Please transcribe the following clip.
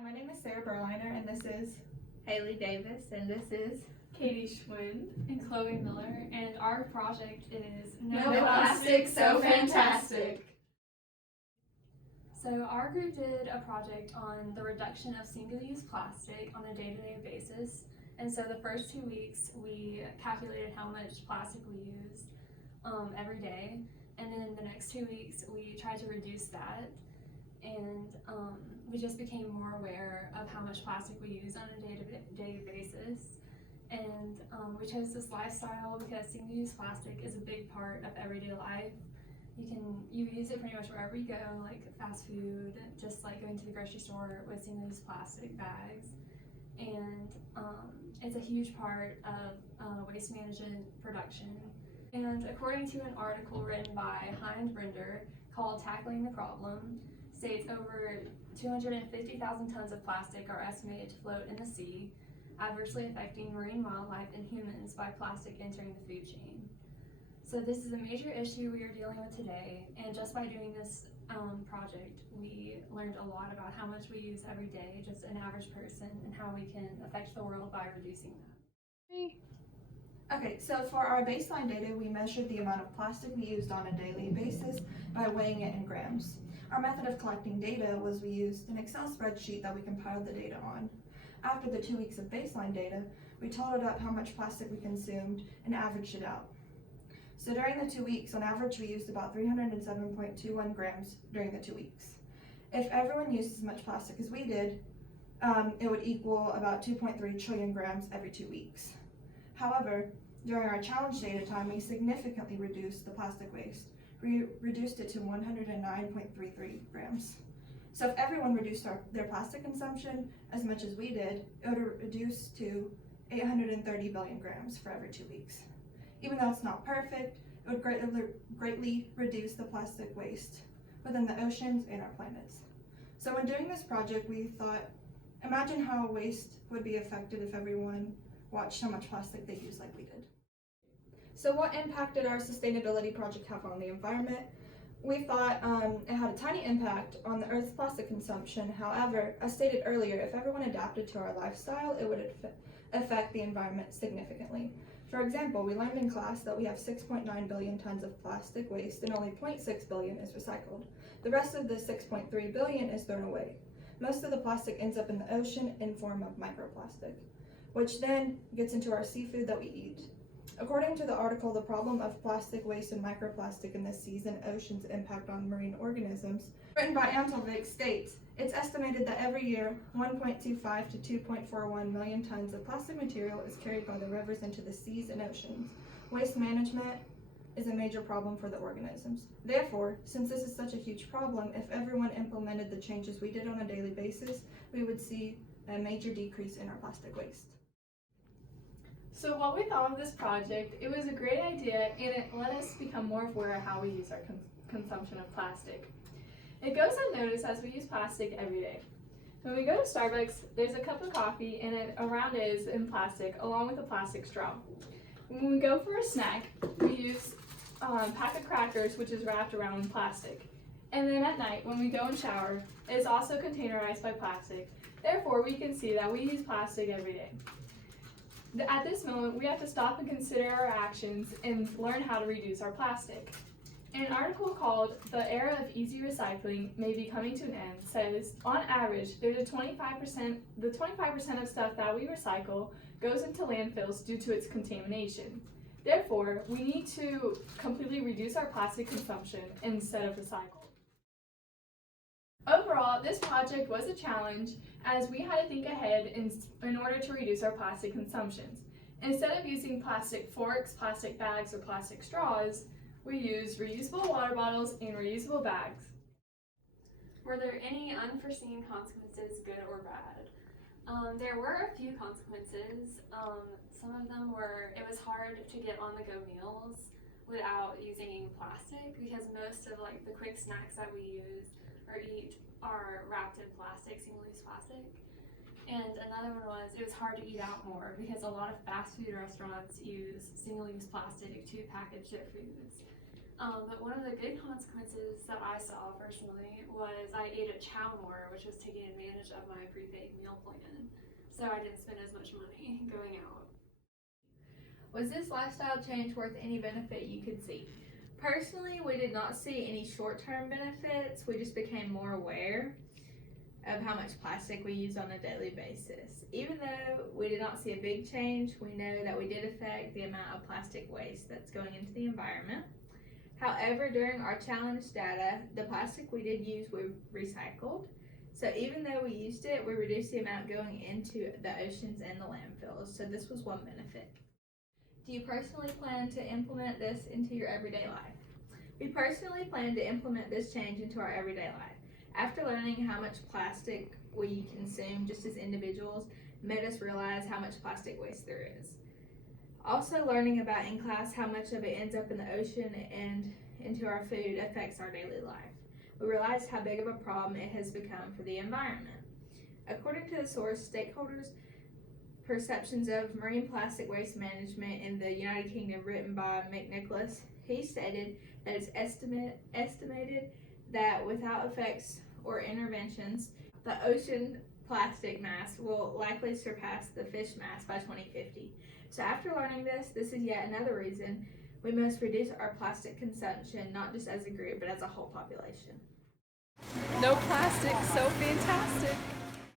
Hi, my name is Sarah Berliner, and this is Haley Davis, and this is Katie Schwind and Chloe Miller, and our project is No Plastic, So Fantastic. So our group did a project on the reduction of single-use plastic on a day-to-day basis. And so the first 2 weeks, we calculated how much plastic we used every day. And then the next 2 weeks, we tried to reduce that. And we just became more aware of how much plastic we use on a day-to-day basis. And we chose this lifestyle because single-use plastic is a big part of everyday life. You use it pretty much wherever you go, like fast food, just like going to the grocery store with single-use plastic bags. And it's a huge part of waste management production. And according to an article written by Heinz Brinder called Tackling the Problem, states over 250,000 tons of plastic are estimated to float in the sea, adversely affecting marine wildlife and humans by plastic entering the food chain. So this is a major issue we are dealing with today, and just by doing this project, we learned a lot about how much we use every day, just an average person, and how we can affect the world by reducing that. Okay, so for our baseline data, we measured the amount of plastic we used on a daily basis by weighing it in grams. Our method of collecting data was we used an Excel spreadsheet that we compiled the data on. After the 2 weeks of baseline data, we totaled up how much plastic we consumed and averaged it out. So during the 2 weeks, on average, we used about 307.21 grams during the 2 weeks. If everyone used as much plastic as we did, it would equal about 2.3 trillion grams every 2 weeks. However, during our challenge data time, we significantly reduced the plastic waste. We reduced it to 109.33 grams. So if everyone reduced their plastic consumption as much as we did, it would reduce to 830 billion grams for every 2 weeks. Even though it's not perfect, it would greatly reduce the plastic waste within the oceans and our planets. So when doing this project, we thought, imagine how waste would be affected if everyone watched how much plastic they use like we did. So what impact did our sustainability project have on the environment? We thought it had a tiny impact on the Earth's plastic consumption. However, as stated earlier, if everyone adapted to our lifestyle, it would affect the environment significantly. For example, we learned in class that we have 6.9 billion tons of plastic waste and only 0.6 billion is recycled. The rest of the 6.3 billion is thrown away. Most of the plastic ends up in the ocean in form of microplastic, which then gets into our seafood that we eat. According to the article, The Problem of Plastic Waste and Microplastic in the Seas and Oceans Impact on Marine Organisms, written by Antalvik, states, it's estimated that every year 1.25 to 2.41 million tons of plastic material is carried by the rivers into the seas and oceans. Waste management is a major problem for the organisms. Therefore, since this is such a huge problem, if everyone implemented the changes we did on a daily basis, we would see a major decrease in our plastic waste. So what we thought of this project, it was a great idea and it let us become more aware of how we use our consumption of plastic. It goes unnoticed as we use plastic every day. When we go to Starbucks, there's a cup of coffee and around it is in plastic along with a plastic straw. When we go for a snack, we use a pack of crackers which is wrapped around in plastic. And then at night, when we go and shower, it is also containerized by plastic. Therefore, we can see that we use plastic every day. At this moment, we have to stop and consider our actions and learn how to reduce our plastic. An article called "The Era of Easy Recycling May Be Coming to an End" says, on average, there's the 25% of stuff that we recycle goes into landfills due to its contamination. Therefore, we need to completely reduce our plastic consumption instead of recycle. Overall, this project was a challenge as we had to think ahead in order to reduce our plastic consumptions. Instead of using plastic forks, plastic bags, or plastic straws, we used reusable water bottles and reusable bags. Were there any unforeseen consequences, good or bad? There were a few consequences. Some of them were, it was hard to get on-the-go meals without using plastic because most of the quick snacks that we use or eat are wrapped in plastic, single-use plastic. And another one was, it was hard to eat out more because a lot of fast food restaurants use single-use plastic to package their foods. But one of the good consequences that I saw personally was I ate at Chow more, which was taking advantage of my prepaid meal plan. So I didn't spend as much money going out. Was this lifestyle change worth any benefit you could see? Personally, we did not see any short-term benefits. We just became more aware of how much plastic we use on a daily basis. Even though we did not see a big change, we know that we did affect the amount of plastic waste that's going into the environment. However, during our challenge data, the plastic we did use, we recycled. So even though we used it, we reduced the amount going into the oceans and the landfills. So this was one benefit. Do you personally plan to implement this into your everyday life? We personally plan to implement this change into our everyday life. After learning how much plastic we consume just as individuals made us realize how much plastic waste there is. Also, learning about in class how much of it ends up in the ocean and into our food affects our daily life. We realized how big of a problem it has become for the environment. According to the source, stakeholders' perceptions of marine plastic waste management in the United Kingdom, written by McNicholas, he stated that it's estimated that without effects or interventions, the ocean plastic mass will likely surpass the fish mass by 2050. So after learning this is yet another reason we must reduce our plastic consumption, not just as a group, but as a whole population. No plastic, so fantastic.